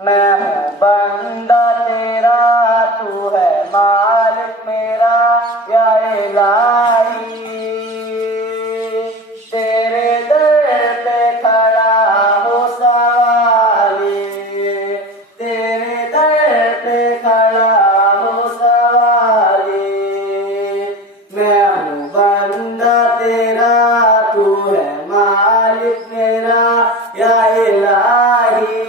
मैं हूँ बंदा तेरा, तू है मालिक मेरा या इलाही। तेरे दर पे खड़ा हो सवाली, तेरे दर पे खड़ा हो सवाली। मैं हूँ बंदा तेरा, तू है मालिक मेरा या इलाही।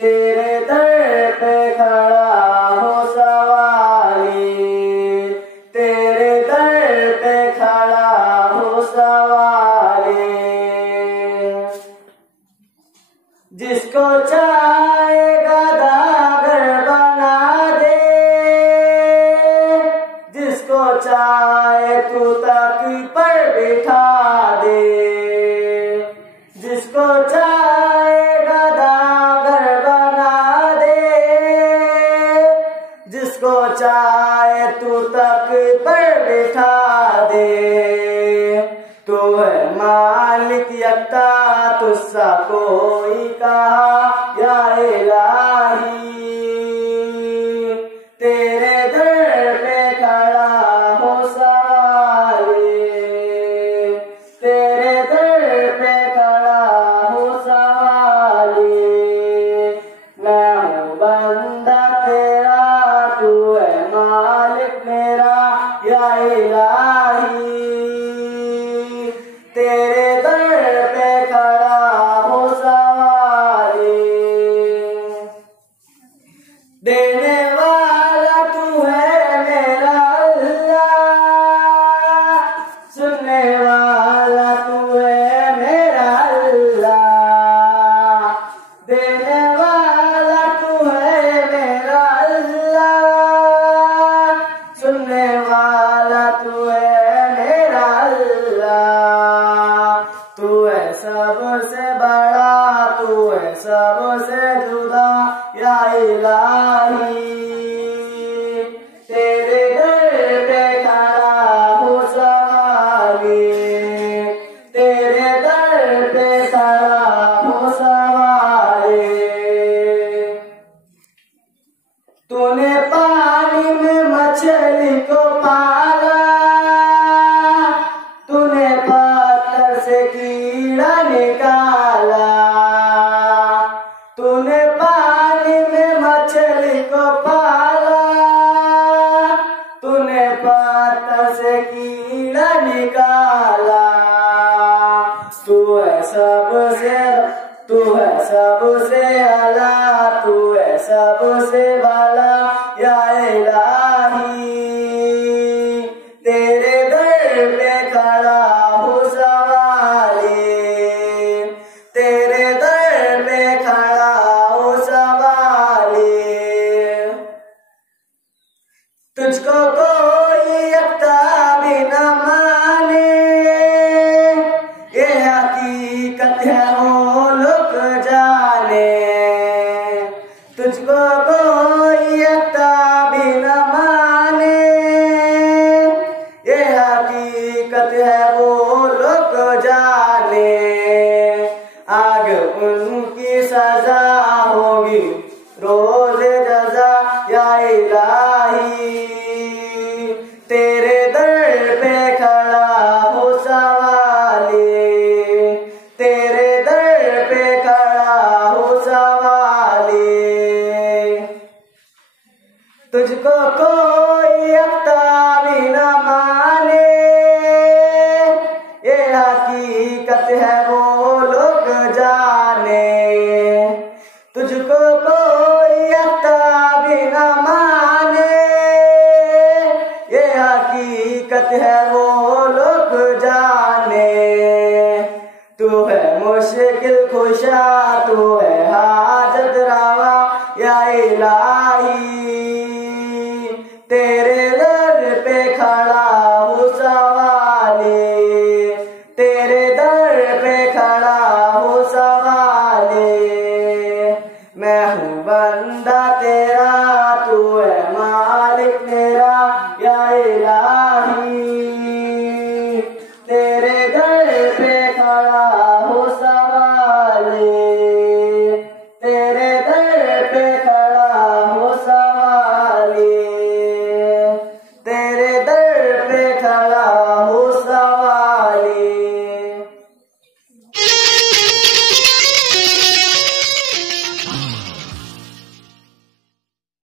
तेरे दर पे खड़ा हो सवाली, तेरे दर पे खड़ा हो सवाली। जिसको चाहेगा दागर बना दे, जिसको चाहे तू तक पर बिठा दे, जिसको चाहेगा दागर बना दे, जिसको चाहे तू तक पर बिठा दे। तू है मालिक यकता, तुझसा कोई कहा या इलाही। तेरे दर पे खड़ा हो सवाली, तेरे दर पे खड़ा हो सवाली। मैं हूँ बंदा तेरा, तू है मालिक मेरा या इलाही। तेरे दर पे खड़ा हो सवाली। देने वाला तू है मेरा अल्लाह, सुनने वाला तू है मेरा अल्लाह। देने वाला तू है मेरा अल्लाह, सुनने वाला तू है मेरा अल्लाह। तू है सबसे बड़ा, तू है सबसे जुदा या इलाही। तेरे दर पे खड़ा हो सवाली, तेरे दर पे खड़ा हो सवाली। तूने पानी में मछली को पाला, तूने पत्थर से कीड़ा निकाला। तूने पानी में मछली को पाला, तूने पत्थर से कीड़ा निकाला। तू है सबसे, तू है सबसे आला, तू है सबसे भला या इलाही। तेरे दर पे खड़ा हो सवाली, तेरे दर पे खड़ा हो सवाली। तुझको कोई यकता भी न माने, ये हकीकत है वो लोग जाने। तुझको कोई यकता भी न माने, ये हकीकत है वो लोग जाने। आग उनकी सजा होगी रोज जजा या इलाही। तेरे दर पे खड़ा हो सवाली, तेरे दर पे खड़ा हो सवाली। तुझको कोई यकता भी न माने, ये हकीकत है वो लोग जाने। तुझको कोई यकता भी न माने, ये हकीकत है वो लोग जाने। तू है मुश्किल खुशा, तू है हाजत रवा या इलाही। तेरे दर पे खड़ा हो सवाली, तेरे दर पे खड़ा हो सवाली। मैं हूँ बंदा तेरा, तू है